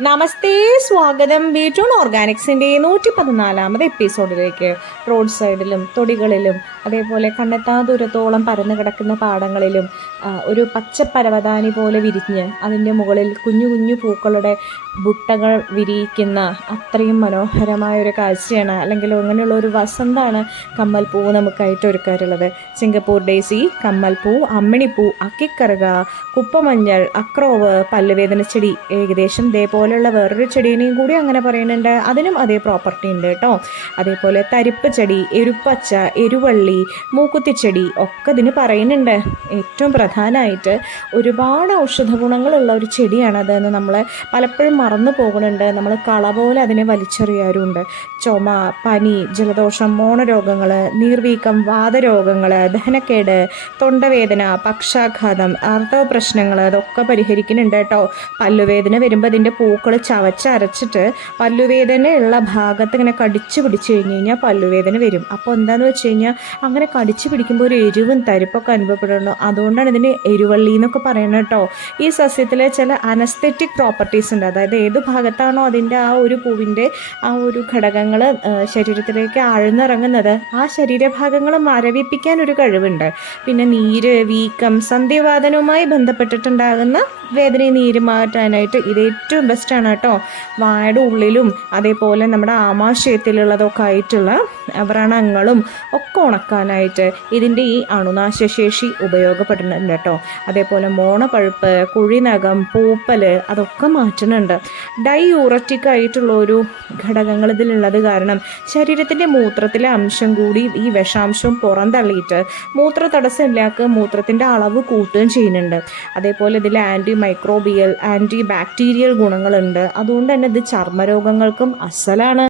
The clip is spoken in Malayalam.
നമസ്തേ സ്വാഗതം. ബീറ്റോൺ ഓർഗാനിക്സിന്റെ നൂറ്റി പതിനാലാമത് എപ്പിസോഡിലേക്ക്. റോഡ് സൈഡിലും തൊടികളിലും അതേപോലെ കണ്ണെത്താ ദൂരത്തോളം പരന്നു കിടക്കുന്ന പാടങ്ങളിലും ഒരു പച്ചപ്പരവതാനി പോലെ വിരിഞ്ഞ് അതിന്റെ മുകളിൽ കുഞ്ഞു കുഞ്ഞു പൂക്കളുടെ ബുട്ടകൾ വിരിയിക്കുന്ന അത്രയും മനോഹരമായ ഒരു കാഴ്ചയാണ്. അല്ലെങ്കിൽ അങ്ങനെയുള്ള ഒരു വസന്തമാണ് കമ്മൽപ്പൂ നമുക്കായിട്ട് ഒരുക്കാറുള്ളത്. സിംഗപ്പൂർ ഡേസി കമ്മൽപ്പൂ അമ്മിണിപ്പൂ അക്കിക്കറുക കുപ്പമഞ്ഞൾ അക്രോവ് പല്ലുവേദന ചെടി ഏകദേശം ഇതേപോലെയുള്ള വേറൊരു ചെടീനെയും കൂടി അങ്ങനെ പറയുന്നുണ്ട്. അതിനും അതേ പ്രോപ്പർട്ടി ഉണ്ട് കേട്ടോ. അതേപോലെ തരിപ്പ് ചെടി എരുപ്പച്ച എരുവള്ളി മൂക്കുത്തിച്ചെടി ഒക്കെ ഇതിന് പറയുന്നുണ്ട്. ഏറ്റവും പ്രധാനമായിട്ട് ഒരുപാട് ഔഷധ ഗുണങ്ങളുള്ള ഒരു ചെടിയാണ് അതെന്ന് നമ്മൾ പലപ്പോഴും മറന്നു പോകുന്നുണ്ട്. നമ്മൾ കള പോലെ അതിനെ വലിച്ചെറിയാറുണ്ട്. ചുമ പനി ജലദോഷം മോണരോഗങ്ങൾ നീർവീക്കം വാതരോഗങ്ങൾ ദഹനക്കേട് തൊണ്ടവേദന പക്ഷാഘാതം ആർത്തവ പ്രശ്നങ്ങൾ അതൊക്കെ പരിഹരിക്കുന്നുണ്ട് കേട്ടോ. പല്ലുവേദന വരുമ്പോൾ അതിന്റെ പൂക്കൾ ചവച്ചരച്ചിട്ട് പല്ലുവേദനയുള്ള ഭാഗത്ത് ഇങ്ങനെ കടിച്ചു പിടിച്ചു കഴിഞ്ഞ് കഴിഞ്ഞാൽ പല്ലുവേദന വരും. അപ്പോൾ എന്താണെന്ന് വെച്ച് കഴിഞ്ഞാൽ അങ്ങനെ കടിച്ചു പിടിക്കുമ്പോൾ ഒരു എരിവും തരിപ്പൊക്കെ അനുഭവപ്പെടുന്നു. അതുകൊണ്ടാണ് ഇതിന് എരുവള്ളി എന്നൊക്കെ പറയുന്നത് കേട്ടോ. ഈ സസ്യത്തിലെ ചില അനസ്തെറ്റിക് പ്രോപ്പർട്ടീസ് ഉണ്ട്. അതായത് ഏത് ഭാഗത്താണോ അതിന്റെ ആ ഒരു പൂവിന്റെ ആ ഒരു ഘടകങ്ങൾ ശരീരത്തിലേക്ക് ആഴ്ന്നിറങ്ങുന്നത് ആ ശരീരഭാഗങ്ങൾ മരവിപ്പിക്കാൻ ഒരു കഴിവുണ്ട്. പിന്നെ നീര് വീക്കം സന്ധിവാദനവുമായി ബന്ധപ്പെട്ടിട്ടുണ്ടാകുന്ന വേദനയും നീര് മാറ്റാനായിട്ട് ഇത് ഏറ്റവും ബെസ്റ്റാണ് കേട്ടോ. വായുടെ ഉള്ളിലും അതേപോലെ നമ്മുടെ ആമാശയത്തിലുള്ളതൊക്കെ ആയിട്ടുള്ള വ്രണങ്ങളും ഒക്കെ ഉണക്കാനായിട്ട് ഇതിന്റെ ഈ അണുനാശശേഷി ഉപയോഗപ്പെടുന്നുണ്ട് കേട്ടോ. അതേപോലെ മോണപ്പഴുപ്പ് കുഴിനകം പൂപ്പൽ അതൊക്കെ മാറ്റുന്നുണ്ട്. ഡൈയൂററ്റിക് ആയിട്ടുള്ള ഒരു ഘടകങ്ങൾ ഇതിലുള്ളത് കാരണം ശരീരത്തിന്റെ മൂത്രത്തിലെ അംശം കൂടി ഈ വിഷാംശം പുറന്തള്ളിയിട്ട് മൂത്ര തടസ്സം ഇല്ലാക്ക് മൂത്രത്തിന്റെ അളവ് കൂട്ടുകയും ചെയ്യുന്നുണ്ട്. അതേപോലെ ഇതിൽ ആന്റി മൈക്രോബിയൽ ആന്റി ബാക്ടീരിയൽ ഗുണങ്ങളുണ്ട്. അതുകൊണ്ട് തന്നെ ഇത് ചർമ്മരോഗങ്ങൾക്കും അസലാണ്.